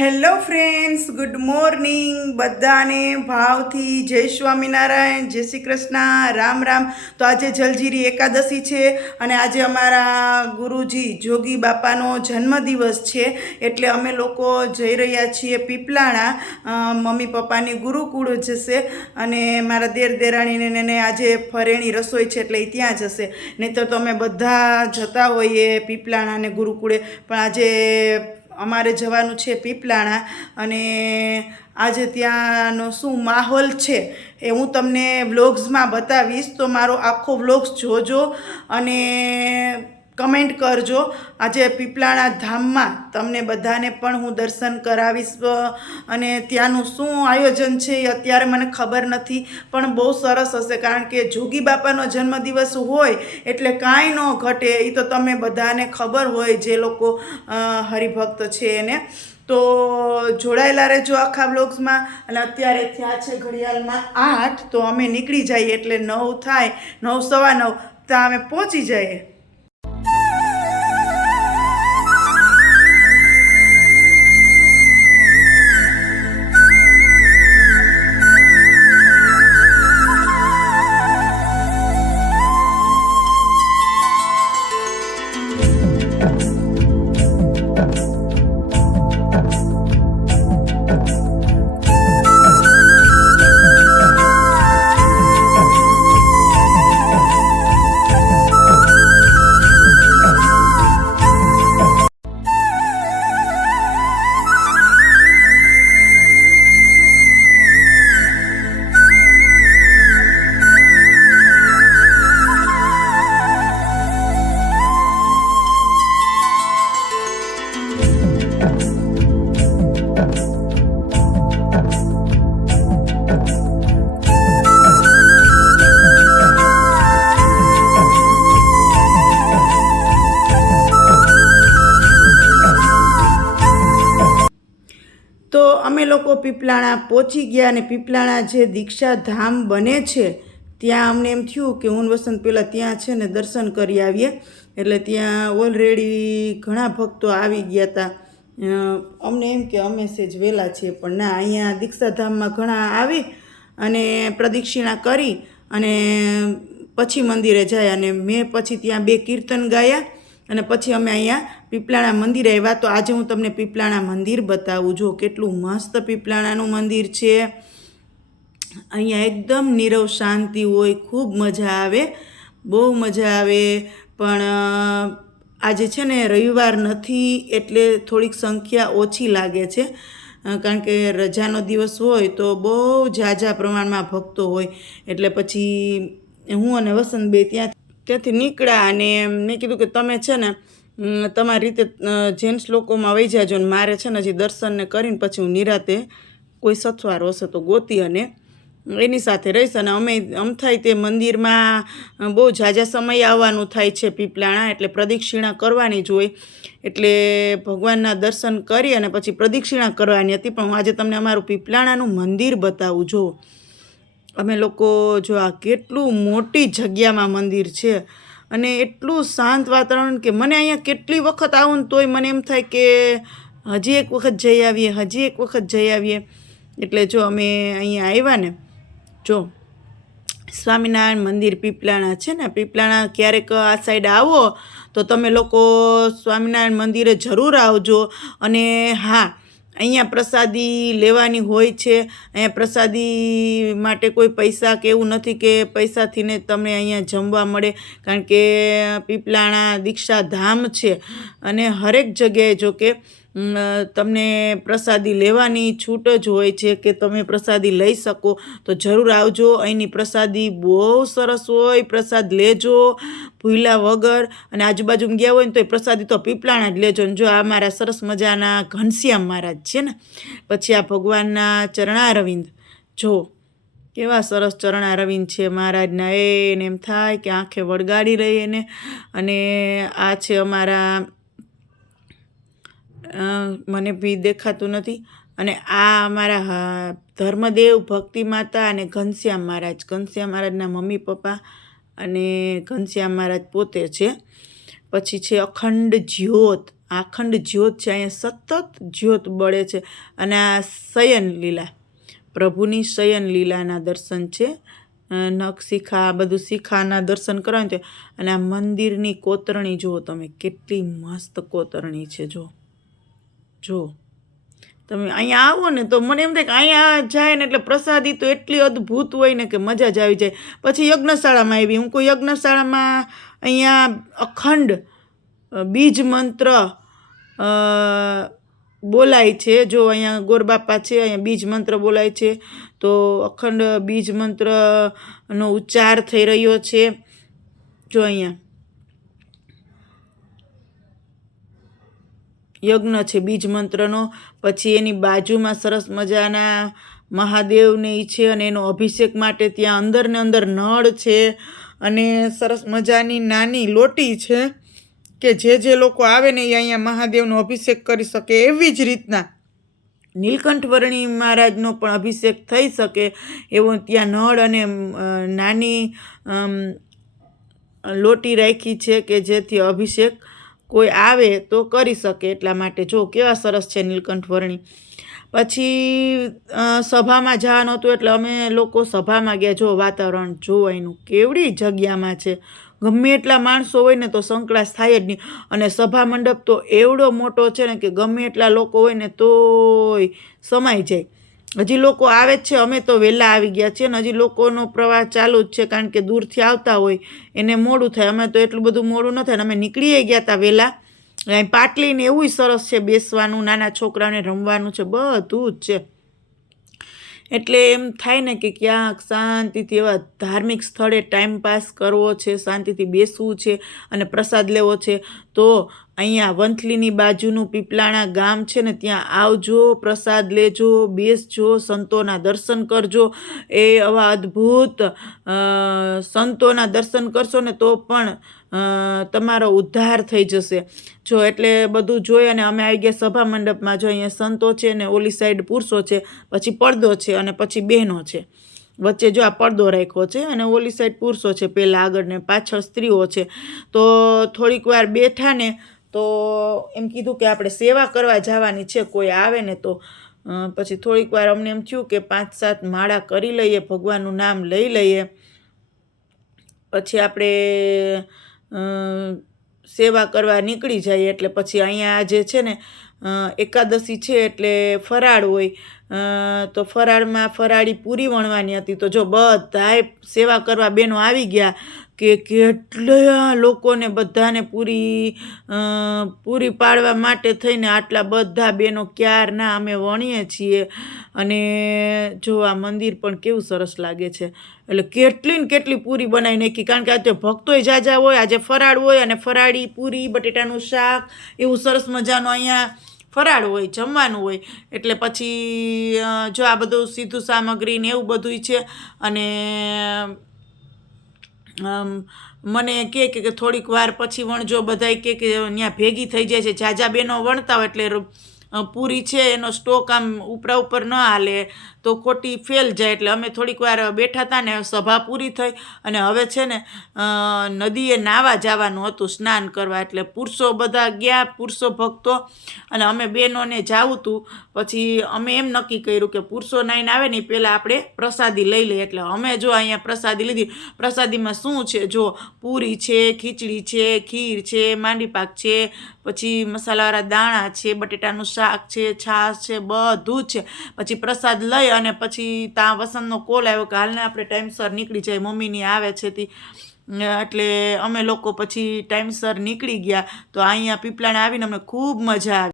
Hello friends good morning બધાને ભાવથી જય સ્વામિનારાયણ, જય શ્રી કૃષ્ણ. રામ રામ. તો આજે જલજીરી એકાદશી છે અને આજે અમારા ગુરુજી જોગી બાપાનો જન્મદિવસ છે. એટલે અમે લોકો જઈ રહ્યા છીએ પીપલાણા. મમ્મી પપ્પાની ગુરુકુળ જશે અને મારા દેર દેરાણીને એને આજે ફરેણી રસોઈ છે એટલે એ ત્યાં જશે. નહીં તો અમે બધા જતા હોઈએ પીપલાણા અને ગુરુકુળે. પણ આજે અમારે જવાનું છે પીપલાણા અને આજે ત્યાંનો શું માહોલ છે એ હું તમને વ્લોગ્સમાં બતાવીશ. તો મારો આખો વ્લોગ્સ જોજો અને કમેન્ટ કરજો. આજે પીપલાણા ધામમાં તમને બધાને પણ હું દર્શન કરાવીશ અને ત્યાંનું શું આયોજન છે એ અત્યારે મને ખબર નથી, પણ બહુ સરસ હશે, કારણ કે જોગી બાપાનો જન્મદિવસ હોય એટલે કાંઈ ન ઘટે, એ તો તમે બધાને ખબર હોય જે લોકો હરિભક્ત છે એને. તો જોડાયેલા રહેજો આખા બ્લોગ્સમાં અને અત્યારે થયા છે ઘડિયાળમાં આઠ, તો અમે નીકળી જઈએ એટલે નવ થાય, નવ સવા નવ ત્યાં અમે પહોંચી જઈએ. તો અમે લોકો પીપલાણા પહોંચી ગયા અને પીપલાણા જે દીક્ષાધામ બને છે, ત્યાં અમને એમ થયું કે હું વસંત પહેલાં ત્યાં છે ને દર્શન કરી આવીએ. એટલે ત્યાં ઓલરેડી ઘણા ભક્તો આવી ગયા હતા. અમને એમ કે અમે સેજ વહેલા છીએ, પણ ના, અહીંયા દીક્ષાધામમાં ઘણા આવી અને પ્રદક્ષિણા કરી અને પછી મંદિરે જાય અને મેં પછી ત્યાં બે કીર્તન ગાયા અને પછી અમે અહીંયા પીપલાણા મંદિરે આવ્યા. તો આજે હું તમને પીપલાણા મંદિર બતાવું. જો કેટલું મસ્ત પીપલાણાનું મંદિર છે. અહીંયા એકદમ નીરવ શાંતિ હોય, ખૂબ મજા આવે, બહુ મજા આવે. પણ આજે છે ને રવિવાર નથી એટલે થોડીક સંખ્યા ઓછી લાગે છે. કારણ કે રજાનો દિવસ હોય તો બહુ ઝાઝા પ્રમાણમાં ભક્તો હોય. એટલે પછી હું અને વસંત બે ત્યાં ત્યાંથી નીકળ્યા અને મેં કીધું કે તમે છે ને તમારી રીતે જેન્ટ્સ લોકોમાં વહી જાજો ને મારે છે ને હજી દર્શનને કરીને પછી હું નિરાતે કોઈ સથવાર હશે તો ગોતી અને એની સાથે રહીશ અને અમે આમ થાય તે મંદિરમાં બહુ ઝાઝા સમય આવવાનું થાય છે પીપલાણા, એટલે પ્રદક્ષિણા કરવાની જ હોય. એટલે ભગવાનના દર્શન કરી અને પછી પ્રદક્ષિણા કરવાની હતી. પણ હું આજે તમને અમારું પીપલાણાનું મંદિર બતાવું, જો. અમે લોકો જો આ કેટલું મોટી જગ્યામાં મંદિર છે. અને એટલું શાંત વાતાવરણ કે મને અહીંયા કેટલી વખત આવું ને તોય મને એમ થાય કે હજી એક વખત જઈ આવીએ, હજી એક વખત જઈ આવીએ. એટલે જો અમે અહીંયા આવ્યા ને જો, સ્વામિનારાયણ મંદિર પીપલાણા છે ને, પીપલાણા ક્યારેક આ સાઈડ આવો, તો તમે લોકો સ્વામિનારાયણ મંદિરે જરૂર આવજો. અને હા, અહીંયા પ્રસાદી લેવાની હોય છે. અહીંયા પ્રસાદી માટે કોઈ પૈસા કે એવું નથી કે પૈસાથીને તમને અહીંયા જમવા મળે, કારણ કે પીપલાણા દીક્ષાધામ છે. અને હરેક જગ્યાએ જો કે તમને પ્રસાદી લેવાની છૂટ જ હોય છે કે તમે પ્રસાદી લઈ શકો, તો જરૂર આવજો. અહીંની પ્રસાદી બહુ સરસ હોય, પ્રસાદ લેજો ભૂલા વગર. અને આજુબાજુમાં ગયા હોય ને તો એ પ્રસાદી તો પીપળાણા જ લેજો. ને જો આ મારા સરસ મજાના ઘનશ્યામ મહારાજ છે ને, પછી આ ભગવાનના ચરણારવિંદ. જો, કેવા સરસ ચરણારવિંદ છે મહારાજના. એને એમ થાય કે આંખે વળગાડી રહી એને. અને આ છે અમારા મને બી દેખાતું નથી. અને આ અમારા ધર્મદેવ ભક્તિ માતા અને ઘનશ્યામ મહારાજ. ઘનશ્યામ મહારાજના મમ્મી, પપ્પા અને ઘનશ્યામ મહારાજ પોતે છે. પછી છે અખંડ જ્યોત. અખંડ જ્યોત છે, અહીંયા સતત જ્યોત બળે છે. અને આ શયન લીલા, પ્રભુની શયન લીલાના દર્શન છે. નખશિખા, આ બધું શિખાના દર્શન કરવાનું છે અને આ મંદિરની કોતરણી જુઓ તમે, કેટલી મસ્ત કોતરણી છે જો જો, તમે અહીંયા આવો ને તો મને એમ થાય કે અહીંયા જાય ને એટલે પ્રસાદી તો એટલી અદ્ભુત હોય ને કે મજા જ આવી જાય. પછી યજ્ઞશાળામાં આવી. હું કોઈ યજ્ઞશાળામાં અહીંયા અખંડ બીજ મંત્ર બોલાય છે. જો અહીંયા ગોરબાપા છે, અહીંયા બીજ મંત્ર બોલાય છે, તો અખંડ બીજ મંત્રનો ઉચ્ચાર થઈ રહ્યો છે. જો અહીંયા યજ્ઞ છે, બીજ મંત્રનો. પછી એની બાજુમાં સરસ મજાના મહાદેવને ઈ છે અને એનો અભિષેક માટે ત્યાં અંદર ને અંદર નળ છે અને સરસ મજાની નાની લોટી છે કે જે જે લોકો આવે ને એ અહીંયા મહાદેવનો અભિષેક કરી શકે એવી જ રીતના. નીલકંઠ વર્ણી મહારાજનો પણ અભિષેક થઈ શકે એવો ત્યાં નળ અને નાની લોટી રાખી છે કે જેથી અભિષેક કોઈ આવે તો કરી શકે એટલા માટે. જો, કેવા સરસ છે નીલકંઠ વર્ણી. પછી સભામાં જવાનું હતું એટલે અમે લોકો સભામાં ગયા. જો, વાતાવરણ જો એનું કેવડી જગ્યામાં છે. ગમે એટલા માણસો હોય ને તો સંકળાશ થાય જ નહીં. અને સભા મંડપ તો એવડો મોટો છે ને કે ગમે એટલા લોકો હોય ને તોય સમાઈ જાય. હજી લોકો આવે જ છે, અમે તો વહેલા આવી ગયા છીએ ને હજી લોકોનો પ્રવાહ ચાલુ જ છે કારણ કે દૂરથી આવતા હોય એને મોડું થાય. અમે તો એટલું બધું મોડું ન થાય અમે નીકળીએ ગયા હતા વહેલા અહીં પાટલીને એવું સરસ છે બેસવાનું, નાના છોકરાઓને રમવાનું છે, બધું જ છે. એટલે એમ થાય ને કે ક્યાંક શાંતિથી એવા ધાર્મિક સ્થળે ટાઈમ પાસ કરવો છે, શાંતિથી બેસવું છે અને પ્રસાદ લેવો છે, તો અહીંયા વંથલીની બાજુનું પીપલાણા ગામ છે ને, ત્યાં આવજો, પ્રસાદ લેજો, બેસજો, સંતોના દર્શન કરજો. એ આવા અદ્ભુત સંતોના દર્શન કરશો ને તો પણ તમારો ઉદ્ધાર થઈ જશે. જો એટલે બધું જોઈ અને અમે આવી ગયા સભા મંડપમાં, જો અહીંયા સંતો છે ને ઓલી સાઈડ પુરુષો છે, પછી પડદો છે અને પછી બહેનો છે. વચ્ચે જો આ પડદો રાખ્યો છે અને ઓલી સાઈડ પુરુષો છે પહેલાં આગળ ને પાછળ સ્ત્રીઓ છે. તો થોડીક વાર બેઠા ને તો એમ કીધું કે આપણે સેવા કરવા જવાની છે, કોઈ આવે ને તો. પછી થોડીક વાર અમને એમ થયું કે પાંચ સાત માળા કરી લઈએ, ભગવાનનું નામ લઈ લઈએ. પછી આપણે સેવા કરવા નીકળી જઈએ એટલે પછી અહીંયા જે છે ને એકાદશી છે એટલે ફરાળ હોય તો ફરાળમાં ફરાળી પૂરી વણવાની હતી. તો જો બધાએ સેવા કરવા બેનો આવી ગયા કે કેટલા લોકોને બધાને પૂરી પૂરી પાડવા માટે થઈને આટલા બધા બેનો ક્યારના અમે વણીએ છીએ. અને જો આ મંદિર પણ કેવું સરસ લાગે છે. એટલે કેટલી ને કેટલી પૂરી બનાવી નાખી કારણ કે આજે ભક્તોય જાજા હોય, આજે ફરાળ હોય અને ફરાળી, પૂરી, બટેટાનું શાક, એવું સરસ મજાનું અહીંયા ફરાળ હોય, જમવાનું હોય, એટલે પછી જો આ બધું સીધું સામગ્રી ને એવું બધુંય છે, અને મને કે કે થોડીક વાર પછી વણજો બધાય કે ત્યાં ભેગી થઈ જાય છે. જાજા બેનો વણતા હોય એટલે પૂરી છે, એનો સ્ટોક આમ ઉપરા ઉપર ન હાલે, તો ખોટી ફેલ જાય. એટલે અમે થોડીક વાર બેઠા હતા ને, સભા પૂરી થઈ અને હવે છે ને નદીએ નાવા જવાનું હતું સ્નાન કરવા. એટલે પુરુષો બધા ગયા, પુરુષો ભક્તો, અને અમે બહેનોને જાવું હતું પછી અમે એમ નક્કી કર્યું કે પુરુષો નાઈને આવે ને પહેલાં આપણે પ્રસાદી લઈ લઈએ. એટલે અમે જો અહીંયા પ્રસાદી લીધી. પ્રસાદીમાં શું છે? જો પૂરી છે, ખીચડી છે, ખીર છે, માંડી પાક છે પછી મસાલાવાળા દાણા છે, બટેટાનું શાક છે, છાશ છે, બધું જ છે. પછી પ્રસાદ લઈ અને પછી ત્યાં વસંતનો કોલ આવ્યો કે હાલને આપણે ટાઈમસર નીકળી જાય, મમ્મીની આવે છે તે. એટલે અમે લોકો પછી ટાઈમસર નીકળી ગયા. તો અહીંયા પીપળાને આવીને અમને ખૂબ મજા આવી.